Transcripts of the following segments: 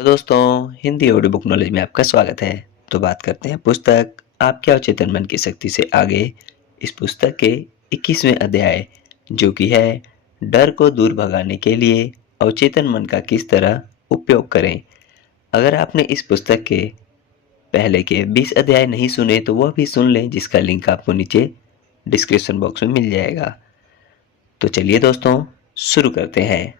तो दोस्तों, Hindi audio book knowledge में आपका स्वागत है। तो बात करते हैं पुस्तक आपके अवचेतन मन की शक्ति से आगे। इस पुस्तक के 21वें अध्याय जो कि है डर को दूर भगाने के लिए अवचेतन मन का किस तरह उपयोग करें। अगर आपने इस पुस्तक के पहले के 20 अध्याय नहीं सुने तो वह भी सुन लें, जिसका लिंक आपको नीचे डिस्क्रिप्शन बॉक्स में मिल जाएगा। तो चलिए दोस्तों, शुरू करते हैं।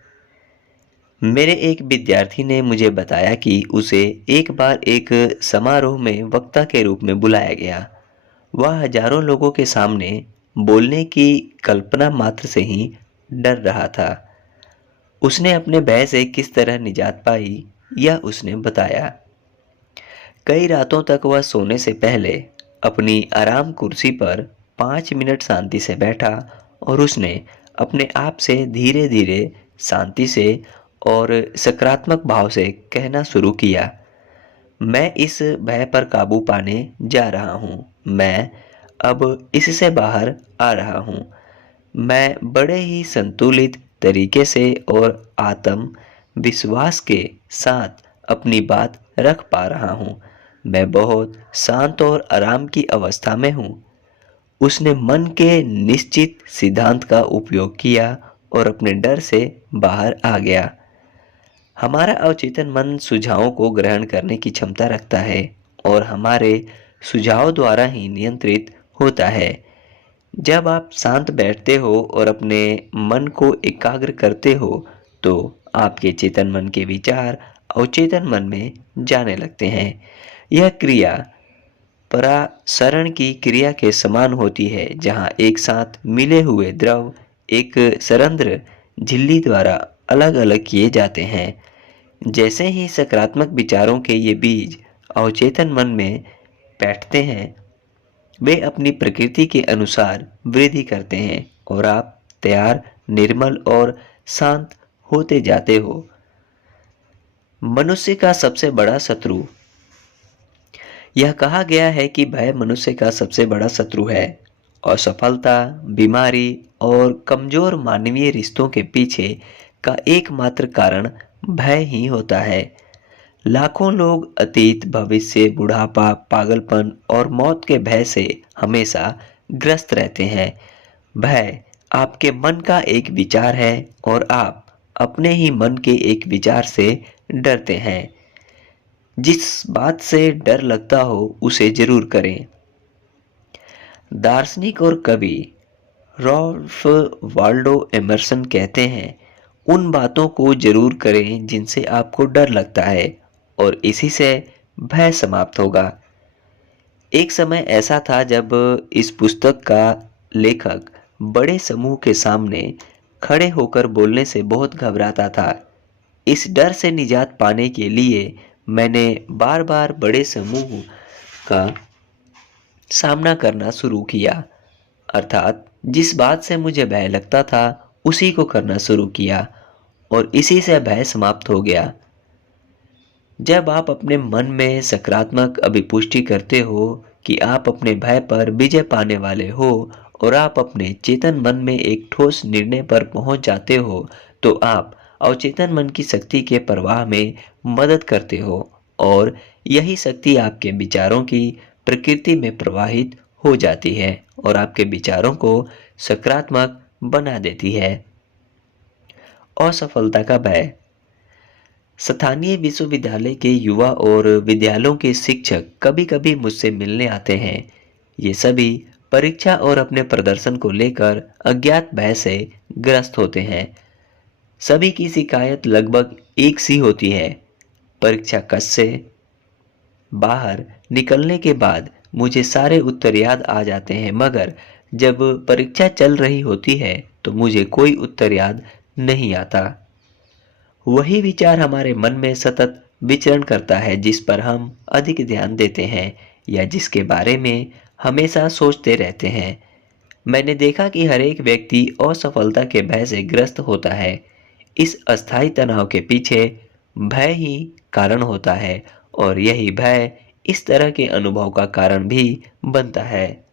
मेरे एक विद्यार्थी ने मुझे बताया कि उसे एक बार एक समारोह में वक्ता के रूप में बुलाया गया। वह हजारों लोगों के सामने बोलने की कल्पना मात्र से ही डर रहा था। उसने अपने भय से किस तरह निजात पाई, यह उसने बताया। कई रातों तक वह सोने से पहले अपनी आराम कुर्सी पर 5 मिनट शांति से बैठा और उसने अपने आप से धीरे धीरे, शांति से और सकारात्मक भाव से कहना शुरू किया, मैं इस भय पर काबू पाने जा रहा हूँ। मैं अब इससे बाहर आ रहा हूँ। मैं बड़े ही संतुलित तरीके से और आत्म विश्वास के साथ अपनी बात रख पा रहा हूँ। मैं बहुत शांत और आराम की अवस्था में हूँ। उसने मन के निश्चित सिद्धांत का उपयोग किया और अपने डर से बाहर आ गया। हमारा अवचेतन मन सुझावों को ग्रहण करने की क्षमता रखता है और हमारे सुझाव द्वारा ही नियंत्रित होता है। जब आप शांत बैठते हो और अपने मन को एकाग्र करते हो तो आपके चेतन मन के विचार अवचेतन मन में जाने लगते हैं। यह क्रिया परासरण की क्रिया के समान होती है, जहाँ एक साथ मिले हुए द्रव एक सरंध्र झिल्ली द्वारा अलग अलग किए जाते हैं। जैसे ही सकारात्मक विचारों के ये बीज अवचेतन मन में बैठते हैं, वे अपनी प्रकृति के अनुसार वृद्धि करते हैं और आप तैयार, निर्मल और शांत होते जाते हो। मनुष्य का सबसे बड़ा शत्रु। यह कहा गया है कि भय मनुष्य का सबसे बड़ा शत्रु है। असफलता, बीमारी और कमजोर मानवीय रिश्तों के पीछे का एकमात्र कारण भय ही होता है। लाखों लोग अतीत, भविष्य, बुढ़ापा, पागलपन और मौत के भय से हमेशा ग्रस्त रहते हैं। भय आपके मन का एक विचार है और आप अपने ही मन के एक विचार से डरते हैं। जिस बात से डर लगता हो उसे जरूर करें। दार्शनिक और कवि रॉल्फ वाल्डो एमर्सन कहते हैं, उन बातों को जरूर करें जिनसे आपको डर लगता है और इसी से भय समाप्त होगा। एक समय ऐसा था जब इस पुस्तक का लेखक बड़े समूह के सामने खड़े होकर बोलने से बहुत घबराता था। इस डर से निजात पाने के लिए मैंने बार बार बड़े समूह का सामना करना शुरू किया, अर्थात जिस बात से मुझे भय लगता था उसी को करना शुरू किया और इसी से भय समाप्त हो गया। जब आप अपने मन में सकारात्मक अभिपुष्टि करते हो कि आप अपने भय पर विजय पाने वाले हो और आप अपने चेतन मन में एक ठोस निर्णय पर पहुंच जाते हो, तो आप अवचेतन मन की शक्ति के प्रवाह में मदद करते हो और यही शक्ति आपके विचारों की प्रकृति में प्रवाहित हो जाती है और आपके विचारों को सकारात्मक बना देती है। असफलता का भय। स्थानीय विश्वविद्यालय के युवा और विद्यालयों के शिक्षक कभी कभी मुझसे मिलने आते हैं। ये सभी परीक्षा और अपने प्रदर्शन को लेकर अज्ञात भय से ग्रस्त होते हैं। सभी की शिकायत लगभग एक सी होती है, परीक्षा कस से बाहर निकलने के बाद मुझे सारे उत्तर याद आ जाते हैं, मगर जब परीक्षा चल रही होती है तो मुझे कोई उत्तर याद नहीं आता। वही विचार हमारे मन में सतत विचरण करता है, जिस पर हम अधिक ध्यान देते हैं या जिसके बारे में हमेशा सोचते रहते हैं। मैंने देखा कि हर एक व्यक्ति असफलता के भय से ग्रस्त होता है। इस अस्थायी तनाव के पीछे भय ही कारण होता है और यही भय इस तरह के अनुभव का कारण भी बनता है।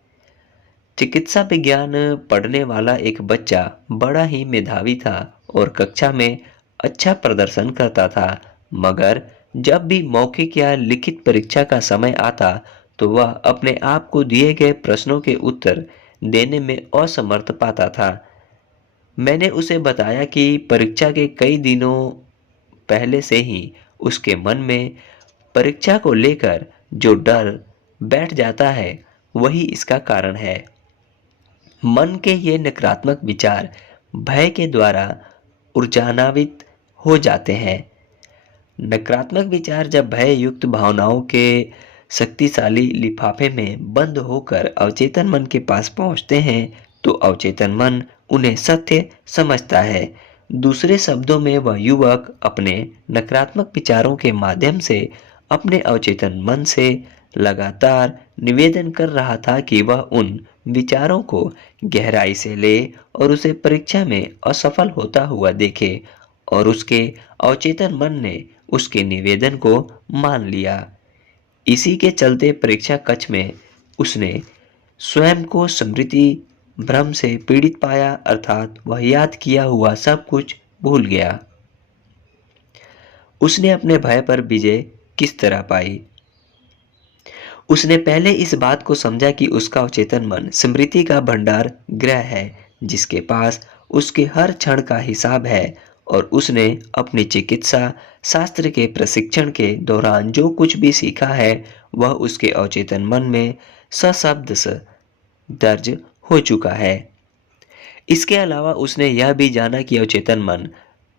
चिकित्सा विज्ञान पढ़ने वाला एक बच्चा बड़ा ही मेधावी था और कक्षा में अच्छा प्रदर्शन करता था, मगर जब भी मौखिक या लिखित परीक्षा का समय आता तो वह अपने आप को दिए गए प्रश्नों के उत्तर देने में असमर्थ पाता था। मैंने उसे बताया कि परीक्षा के कई दिनों पहले से ही उसके मन में परीक्षा को लेकर जो डर बैठ जाता है वही इसका कारण है। मन के ये नकारात्मक विचार भय के द्वारा ऊर्जान्वित हो जाते हैं। नकारात्मक विचार जब भय युक्त भावनाओं के शक्तिशाली लिफाफे में बंद होकर अवचेतन मन के पास पहुंचते हैं तो अवचेतन मन उन्हें सत्य समझता है। दूसरे शब्दों में वह युवक अपने नकारात्मक विचारों के माध्यम से अपने अवचेतन मन से लगातार निवेदन कर रहा था कि वह उन विचारों को गहराई से ले और उसे परीक्षा में असफल होता हुआ देखे, और उसके अवचेतन मन ने उसके निवेदन को मान लिया। इसी के चलते परीक्षा कक्ष में उसने स्वयं को स्मृति भ्रम से पीड़ित पाया, अर्थात वह याद किया हुआ सब कुछ भूल गया। उसने अपने भय पर विजय किस तरह पाई? उसने पहले इस बात को समझा कि उसका अवचेतन मन स्मृति का भंडार गृह है जिसके पास उसके हर क्षण का हिसाब है, और उसने अपनी चिकित्सा शास्त्र के प्रशिक्षण के दौरान जो कुछ भी सीखा है वह उसके अवचेतन मन में सशब्द से दर्ज हो चुका है। इसके अलावा उसने यह भी जाना कि अवचेतन मन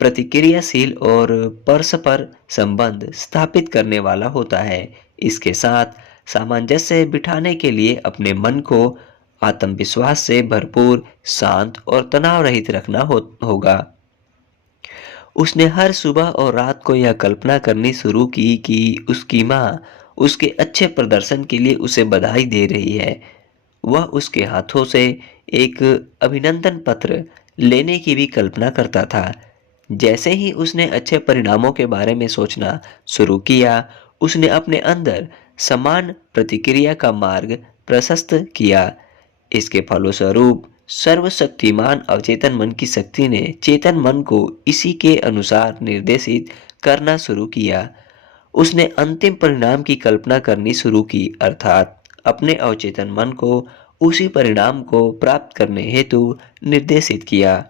प्रतिक्रियाशील और परस्पर संबंध स्थापित करने वाला होता है। इसके साथ सामंजस्य बिठाने के लिए अपने मन को आत्मविश्वास से भरपूर, शांत और तनाव रहित रखना होगा। उसने हर सुबह और रात को यह कल्पना करनी शुरू की कि उसकी माँ उसके अच्छे प्रदर्शन के लिए उसे बधाई दे रही है। वह उसके हाथों से एक अभिनंदन पत्र लेने की भी कल्पना करता था। जैसे ही उसने अच्छे परिणामों के बारे में सोचना शुरू किया, उसने अपने अंदर समान प्रतिक्रिया का मार्ग प्रशस्त किया। इसके फलस्वरूप सर्वशक्तिमान अवचेतन मन की शक्ति ने चेतन मन को इसी के अनुसार निर्देशित करना शुरू किया। उसने अंतिम परिणाम की कल्पना करनी शुरू की, अर्थात अपने अवचेतन मन को उसी परिणाम को प्राप्त करने हेतु निर्देशित किया।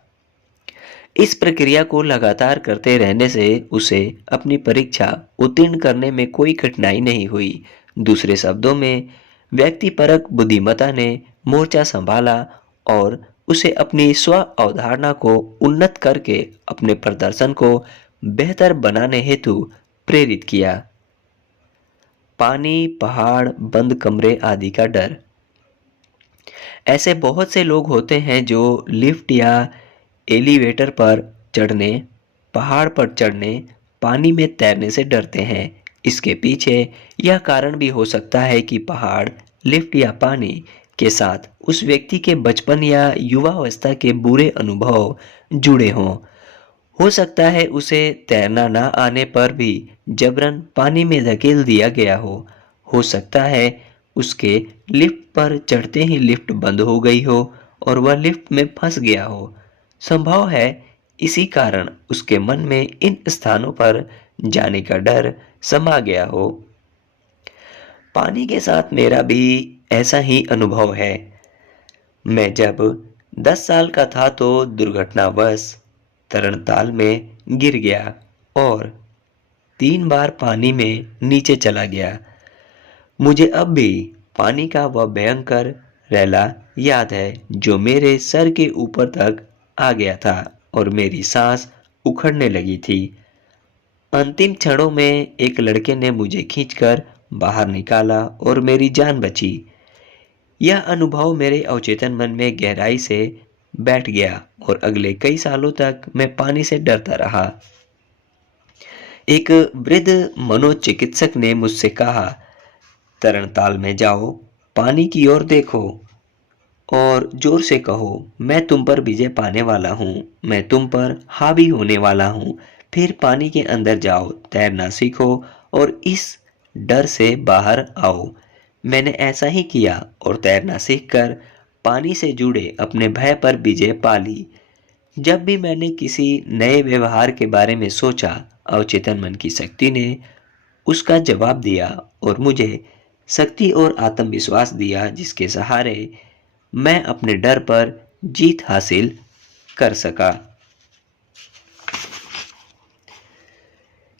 इस प्रक्रिया को लगातार करते रहने से उसे अपनी परीक्षा उत्तीर्ण करने में कोई कठिनाई नहीं हुई। दूसरे शब्दों में व्यक्तिपरक बुद्धिमत्ता ने मोर्चा संभाला और उसे अपनी स्व अवधारणा को उन्नत करके अपने प्रदर्शन को बेहतर बनाने हेतु प्रेरित किया। पानी, पहाड़, बंद कमरे आदि का डर। ऐसे बहुत से लोग होते हैं जो लिफ्ट या एलिवेटर पर चढ़ने, पहाड़ पर चढ़ने, पानी में तैरने से डरते हैं। इसके पीछे यह कारण भी हो सकता है कि पहाड़, लिफ्ट या पानी के साथ उस व्यक्ति के बचपन या युवावस्था के बुरे अनुभव जुड़े हों। हो सकता है उसे तैरना ना आने पर भी जबरन पानी में धकेल दिया गया हो। हो सकता है उसके लिफ्ट पर चढ़ते ही लिफ्ट बंद हो गई हो और वह लिफ्ट में फंस गया हो। संभव है इसी कारण उसके मन में इन स्थानों पर जाने का डर समा गया हो। पानी के साथ मेरा भी ऐसा ही अनुभव है। मैं जब 10 साल का था तो दुर्घटनावश तरणताल में गिर गया और 3 बार पानी में नीचे चला गया। मुझे अब भी पानी का वह भयंकर रैला याद है जो मेरे सर के ऊपर तक आ गया था और मेरी सांस उखड़ने लगी थी। अंतिम क्षणों में एक लड़के ने मुझे खींचकर बाहर निकाला और मेरी जान बची। यह अनुभव मेरे अवचेतन मन में गहराई से बैठ गया और अगले कई सालों तक मैं पानी से डरता रहा। एक वृद्ध मनोचिकित्सक ने मुझसे कहा, तरणताल में जाओ, पानी की ओर देखो और जोर से कहो, मैं तुम पर विजय पाने वाला हूँ, मैं तुम पर हावी होने वाला हूँ। फिर पानी के अंदर जाओ, तैरना सीखो और इस डर से बाहर आओ। मैंने ऐसा ही किया और तैरना सीखकर पानी से जुड़े अपने भय पर विजय पा ली। जब भी मैंने किसी नए व्यवहार के बारे में सोचा, अवचेतन मन की शक्ति ने उसका जवाब दिया और मुझे शक्ति और आत्मविश्वास दिया जिसके सहारे मैं अपने डर पर जीत हासिल कर सका।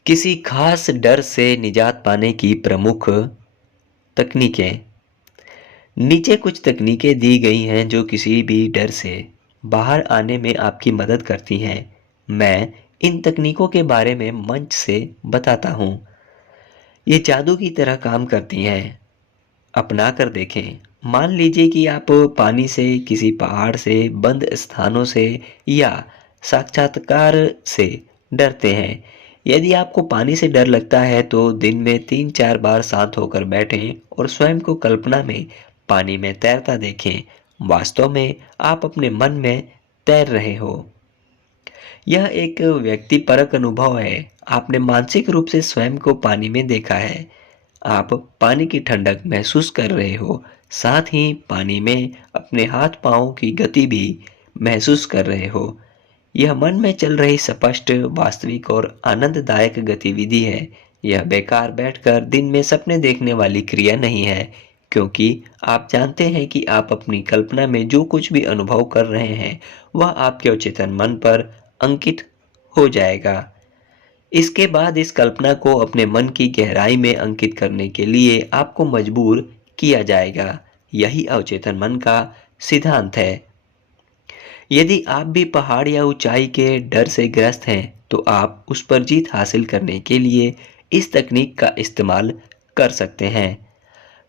किसी खास डर से निजात पाने की प्रमुख तकनीकें। नीचे कुछ तकनीकें दी गई हैं जो किसी भी डर से बाहर आने में आपकी मदद करती हैं। मैं इन तकनीकों के बारे में मंच से बताता हूँ। ये जादू की तरह काम करती हैं। अपना कर देखें। मान लीजिए कि आप पानी से, किसी पहाड़ से, बंद स्थानों से या साक्षात्कार से डरते हैं। यदि आपको पानी से डर लगता है तो दिन में 3-4 बार शांत होकर बैठें और स्वयं को कल्पना में पानी में तैरता देखें। वास्तव में आप अपने मन में तैर रहे हो। यह एक व्यक्तिपरक अनुभव है। आपने मानसिक रूप से स्वयं को पानी में देखा है। आप पानी की ठंडक महसूस कर रहे हो, साथ ही पानी में अपने हाथ पांव की गति भी महसूस कर रहे हो। यह मन में चल रही स्पष्ट, वास्तविक और आनंददायक गतिविधि है। यह बेकार बैठकर दिन में सपने देखने वाली क्रिया नहीं है, क्योंकि आप जानते हैं कि आप अपनी कल्पना में जो कुछ भी अनुभव कर रहे हैं वह आपके अवचेतन मन पर अंकित हो जाएगा। इसके बाद इस कल्पना को अपने मन की गहराई में अंकित करने के लिए आपको मजबूर किया जाएगा। यही अवचेतन मन का सिद्धांत है। यदि आप भी पहाड़ या ऊंचाई के डर से ग्रस्त हैं तो आप उस पर जीत हासिल करने के लिए इस तकनीक का इस्तेमाल कर सकते हैं।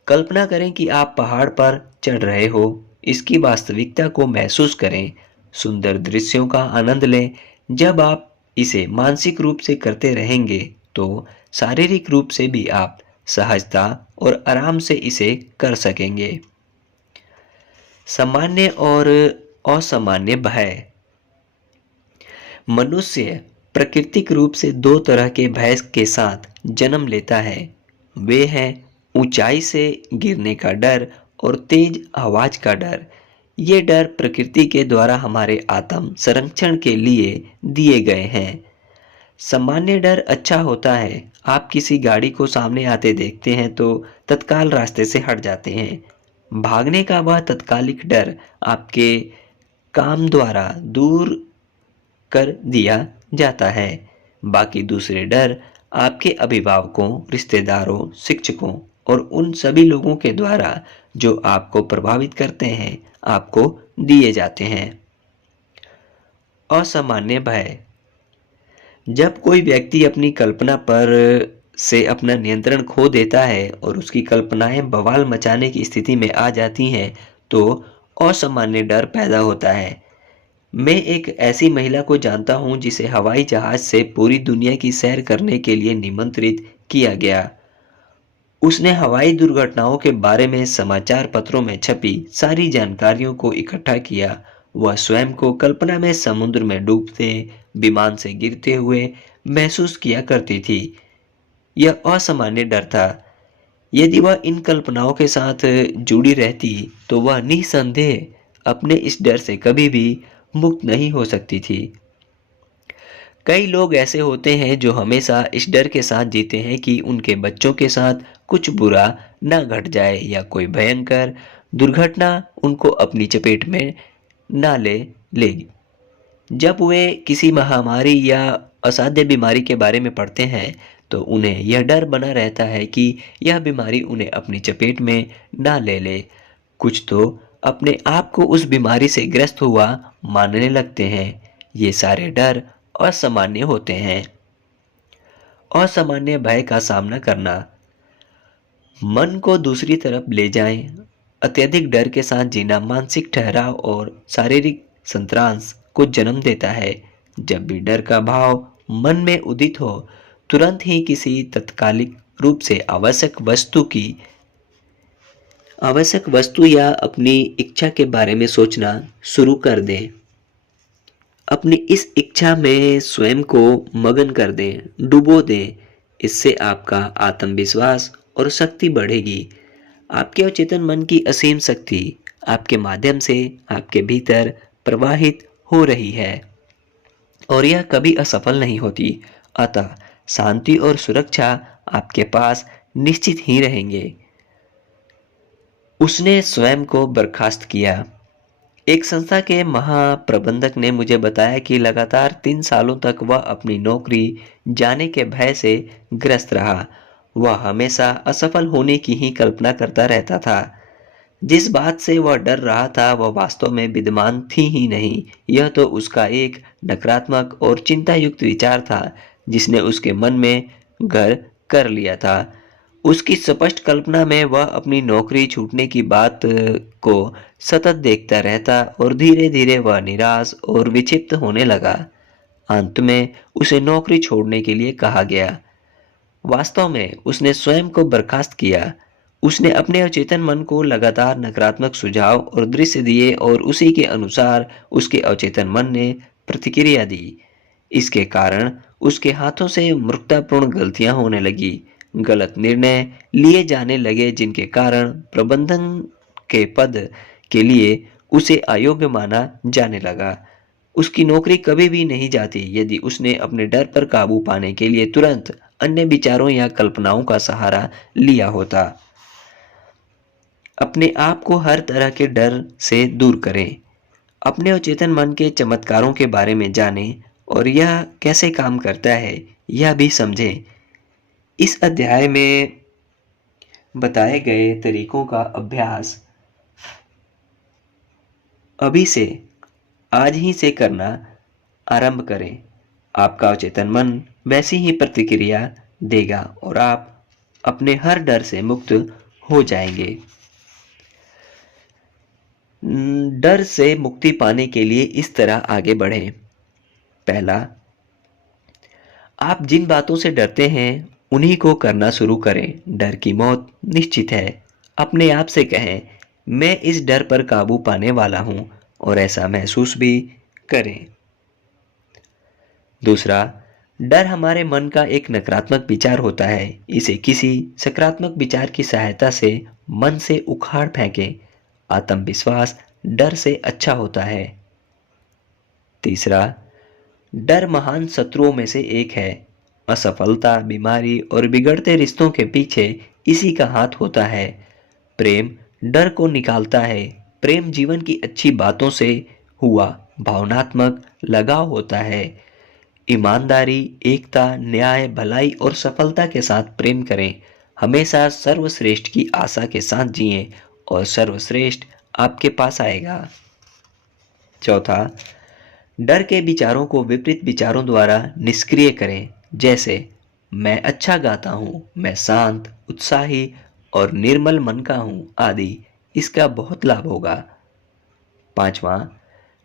कल्पना करें कि आप पहाड़ पर चढ़ रहे हो। इसकी वास्तविकता को महसूस करें। सुंदर दृश्यों का आनंद लें। जब आप इसे मानसिक रूप से करते रहेंगे तो शारीरिक रूप से भी आप सहजता और आराम से इसे कर सकेंगे। सामान्य और असामान्य भय। मनुष्य प्राकृतिक रूप से दो तरह के भय के साथ जन्म लेता है। वे हैं ऊंचाई से गिरने का डर और तेज आवाज का डर। ये डर प्रकृति के द्वारा हमारे आत्म संरक्षण के लिए दिए गए हैं। सामान्य डर अच्छा होता है। आप किसी गाड़ी को सामने आते देखते हैं तो तत्काल रास्ते से हट जाते हैं। भागने का वह तत्कालिक डर आपके काम द्वारा दूर कर दिया जाता है। बाकी दूसरे डर आपके अभिभावकों, रिश्तेदारों, शिक्षकों और उन सभी लोगों के द्वारा जो आपको प्रभावित करते हैं, आपको दिए जाते हैं। असामान्य भय। जब कोई व्यक्ति अपनी कल्पना पर से अपना नियंत्रण खो देता है और उसकी कल्पनाएं बवाल मचाने की स्थिति में आ जाती हैं तो असामान्य डर पैदा होता है। मैं एक ऐसी महिला को जानता हूं जिसे हवाई जहाज से पूरी दुनिया की सैर करने के लिए निमंत्रित किया गया। उसने हवाई दुर्घटनाओं के बारे में समाचार पत्रों में छपी सारी जानकारियों को इकट्ठा किया। वह स्वयं को कल्पना में समुद्र में डूबते, विमान से गिरते हुए महसूस किया करती थी। यह असामान्य डर था। यदि वह इन कल्पनाओं के साथ जुड़ी रहती तो वह निसंदेह अपने इस डर से कभी भी मुक्त नहीं हो सकती थी। कई लोग ऐसे होते हैं जो हमेशा इस डर के साथ जीते हैं कि उनके बच्चों के साथ कुछ बुरा ना घट जाए या कोई भयंकर दुर्घटना उनको अपनी चपेट में ना ले लेगी। जब वे किसी महामारी या असाध्य बीमारी के बारे में पढ़ते हैं तो उन्हें यह डर बना रहता है कि यह बीमारी उन्हें अपनी चपेट में ना ले ले। कुछ तो अपने आप को उस बीमारी से ग्रस्त हुआ मानने लगते हैं। ये सारे डर असामान्य होते हैं। असामान्य भय का सामना करना। मन को दूसरी तरफ ले जाएं। अत्यधिक डर के साथ जीना मानसिक ठहराव और शारीरिक संत्रांश को जन्म देता है। जब भी डर का भाव मन में उदित हो, तुरंत ही किसी तत्कालिक रूप से आवश्यक वस्तु या अपनी इच्छा के बारे में सोचना शुरू कर दें। अपनी इस इच्छा में स्वयं को मगन कर दें, डुबो दें। इससे आपका आत्मविश्वास और शक्ति बढ़ेगी। आपके अवचेतन मन की असीम शक्ति आपके माध्यम से आपके भीतर प्रवाहित हो रही है और यह कभी असफल नहीं होती। अतः शांति और सुरक्षा आपके पास निश्चित ही रहेंगे। उसने स्वयं को बर्खास्त किया। एक संस्था के महाप्रबंधक ने मुझे बताया कि लगातार 3 सालों तक वह अपनी नौकरी जाने के भय से ग्रस्त रहा। वह हमेशा असफल होने की ही कल्पना करता रहता था। जिस बात से वह डर रहा था वह वास्तव में विद्यमान थी ही नहीं। यह तो उसका एक नकारात्मक और चिंतायुक्त विचार था जिसने उसके मन में घर कर लिया था। उसकी स्पष्ट कल्पना में वह अपनी नौकरी छूटने की बात को सतत देखता रहता और धीरे धीरे वह निराश और विक्षिप्त होने लगा। अंत में उसे नौकरी छोड़ने के लिए कहा गया। वास्तव में उसने स्वयं को बर्खास्त किया। उसने अपने अचेतन मन को लगातार नकारात्मक सुझाव और दृश्य दिए और उसी के अनुसार उसके अचेतन मन ने प्रतिक्रिया दी। इसके कारण उसके हाथों से मूर्खतापूर्ण गलतियां होने लगी, गलत निर्णय लिए जाने लगे जिनके कारण प्रबंधन के पद के लिए उसे अयोग्य माना जाने लगा। उसकी नौकरी कभी भी नहीं जाती यदि उसने अपने डर पर काबू पाने के लिए तुरंत अन्य विचारों या कल्पनाओं का सहारा लिया होता। अपने आप को हर तरह के डर से दूर करें। अपने अचेतन मन के चमत्कारों के बारे में जानें और यह कैसे काम करता है यह भी समझें। इस अध्याय में बताए गए तरीकों का अभ्यास अभी से आज ही से करना आरंभ करें। आपका अचेतन मन वैसी ही प्रतिक्रिया देगा और आप अपने हर डर से मुक्त हो जाएंगे। डर से मुक्ति पाने के लिए इस तरह आगे बढ़ें। पहला, आप जिन बातों से डरते हैं उन्हीं को करना शुरू करें। डर की मौत निश्चित है। अपने आप से कहें, मैं इस डर पर काबू पाने वाला हूं और ऐसा महसूस भी करें। दूसरा, डर हमारे मन का एक नकारात्मक विचार होता है। इसे किसी सकारात्मक विचार की सहायता से मन से उखाड़ फेंकें। आत्मविश्वास डर से अच्छा होता है। तीसरा, डर महान शत्रुओं में से एक है। असफलता, बीमारी और बिगड़ते रिश्तों के पीछे इसी का हाथ होता है। प्रेम डर को निकालता है। प्रेम जीवन की अच्छी बातों से हुआ भावनात्मक लगाव होता है। ईमानदारी, एकता, न्याय, भलाई और सफलता के साथ प्रेम करें। हमेशा सर्वश्रेष्ठ की आशा के साथ जिएं और सर्वश्रेष्ठ आपके पास आएगा। चौथा, डर के विचारों को विपरीत विचारों द्वारा निष्क्रिय करें, जैसे मैं अच्छा गाता हूँ, मैं शांत, उत्साही और निर्मल मन का हूँ आदि। इसका बहुत लाभ होगा। पांचवा,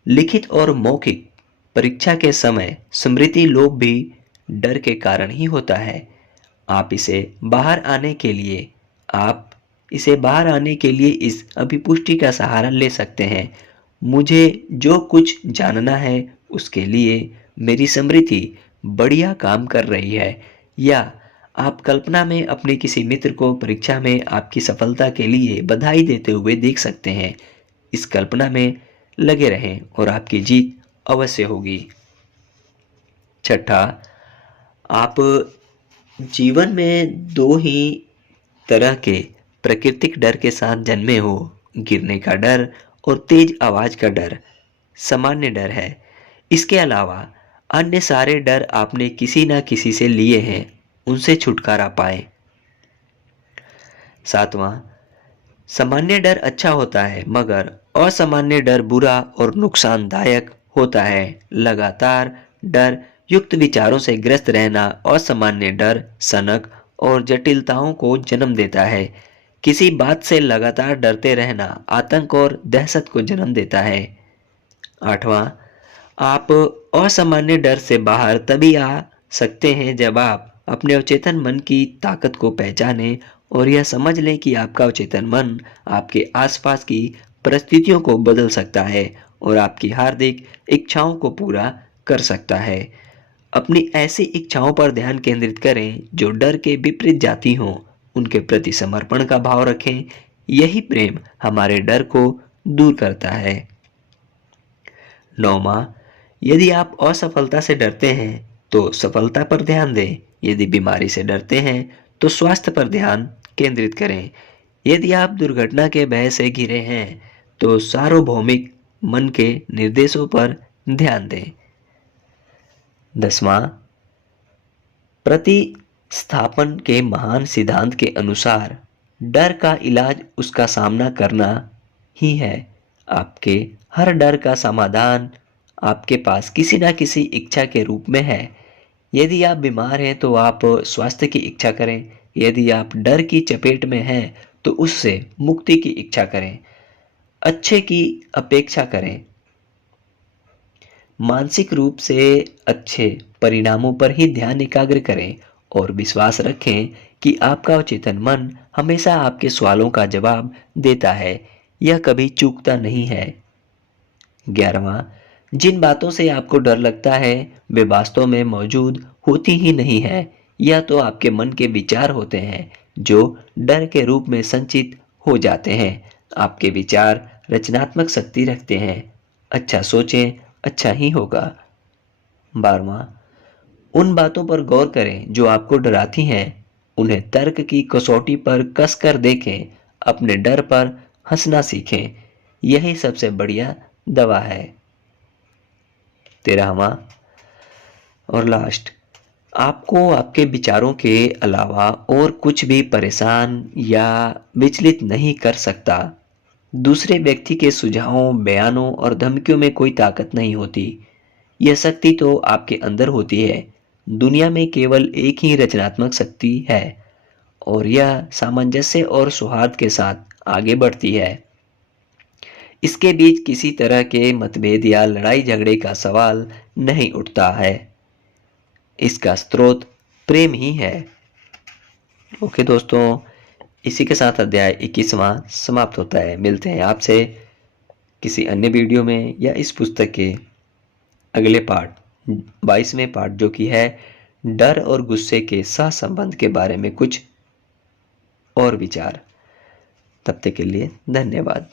लिखित और मौखिक परीक्षा के समय स्मृति लोप भी डर के कारण ही होता है। आप इसे बाहर आने के लिए इस अभिपुष्टि का सहारा ले सकते हैं। मुझे जो कुछ जानना है उसके लिए मेरी स्मृति बढ़िया काम कर रही है। या आप कल्पना में अपने किसी मित्र को परीक्षा में आपकी सफलता के लिए बधाई देते हुए देख सकते हैं। इस कल्पना में लगे रहें और आपकी जीत अवश्य होगी। छठा, आप जीवन में दो ही तरह के प्राकृतिक डर के साथ जन्मे हो। गिरने का डर और तेज आवाज का डर सामान्य डर है। इसके अलावा अन्य सारे डर आपने किसी ना किसी से लिए हैं, उनसे छुटकारा पाएं। सातवां, सामान्य डर अच्छा होता है मगर असामान्य डर बुरा और नुकसानदायक होता है। लगातार डर युक्त विचारों से ग्रस्त रहना असामान्य डर, सनक और जटिलताओं को जन्म देता है। किसी बात से लगातार डरते रहना आतंक और दहशत को जन्म देता है। आठवां, आप असामान्य डर से बाहर तभी आ सकते हैं जब आप अपने अचेतन मन की ताकत को पहचानें और यह समझ लें कि आपका अचेतन मन आपके आसपास की परिस्थितियों को बदल सकता है और आपकी हार्दिक इच्छाओं को पूरा कर सकता है। अपनी ऐसी इच्छाओं पर ध्यान केंद्रित करें जो डर के विपरीत जाती हों। उनके प्रति समर्पण का भाव रखें। यही प्रेम हमारे डर को दूर करता है। नौवां, यदि आप असफलता से डरते हैं तो सफलता पर ध्यान दें। यदि बीमारी से डरते हैं तो स्वास्थ्य पर ध्यान केंद्रित करें। यदि आप दुर्घटना के भय से घिरे हैं तो सार्वभौमिक मन के निर्देशों पर ध्यान दें। 10वां, प्रतिस्थापन के महान सिद्धांत के अनुसार डर का इलाज उसका सामना करना ही है। आपके हर डर का समाधान आपके पास किसी ना किसी इच्छा के रूप में है। यदि आप बीमार हैं तो आप स्वास्थ्य की इच्छा करें। यदि आप डर की चपेट में हैं तो उससे मुक्ति की इच्छा करें। अच्छे की अपेक्षा करें। मानसिक रूप से अच्छे परिणामों पर ही ध्यान एकाग्र करें और विश्वास रखें कि आपका अवचेतन मन हमेशा आपके सवालों का जवाब देता है। यह कभी चूकता नहीं है। 11वां, जिन बातों से आपको डर लगता है वे वास्तव में मौजूद होती ही नहीं है। यह तो आपके मन के विचार होते हैं जो डर के रूप में संचित हो जाते हैं। आपके विचार रचनात्मक शक्ति रखते हैं। अच्छा सोचें, अच्छा ही होगा। 12वां, उन बातों पर गौर करें जो आपको डराती हैं। उन्हें तर्क की कसौटी पर कसकर देखें। अपने डर पर हंसना सीखें। यही सबसे बढ़िया दवा है। 13वां और लास्ट, आपको आपके विचारों के अलावा और कुछ भी परेशान या विचलित नहीं कर सकता। दूसरे व्यक्ति के सुझावों, बयानों और धमकियों में कोई ताकत नहीं होती। यह शक्ति तो आपके अंदर होती है। दुनिया में केवल एक ही रचनात्मक शक्ति है और यह सामंजस्य और सौहार्द के साथ आगे बढ़ती है। इसके बीच किसी तरह के मतभेद या लड़ाई झगड़े का सवाल नहीं उठता है। इसका स्रोत प्रेम ही है। ओके दोस्तों, इसी के साथ अध्याय 21वां समाप्त होता है। मिलते हैं आपसे किसी अन्य वीडियो में या इस पुस्तक के अगले पार्ट 22वें पार्ट जो कि है डर और गुस्से के सहसंबंध के बारे में कुछ और विचार। तब तक के लिए धन्यवाद।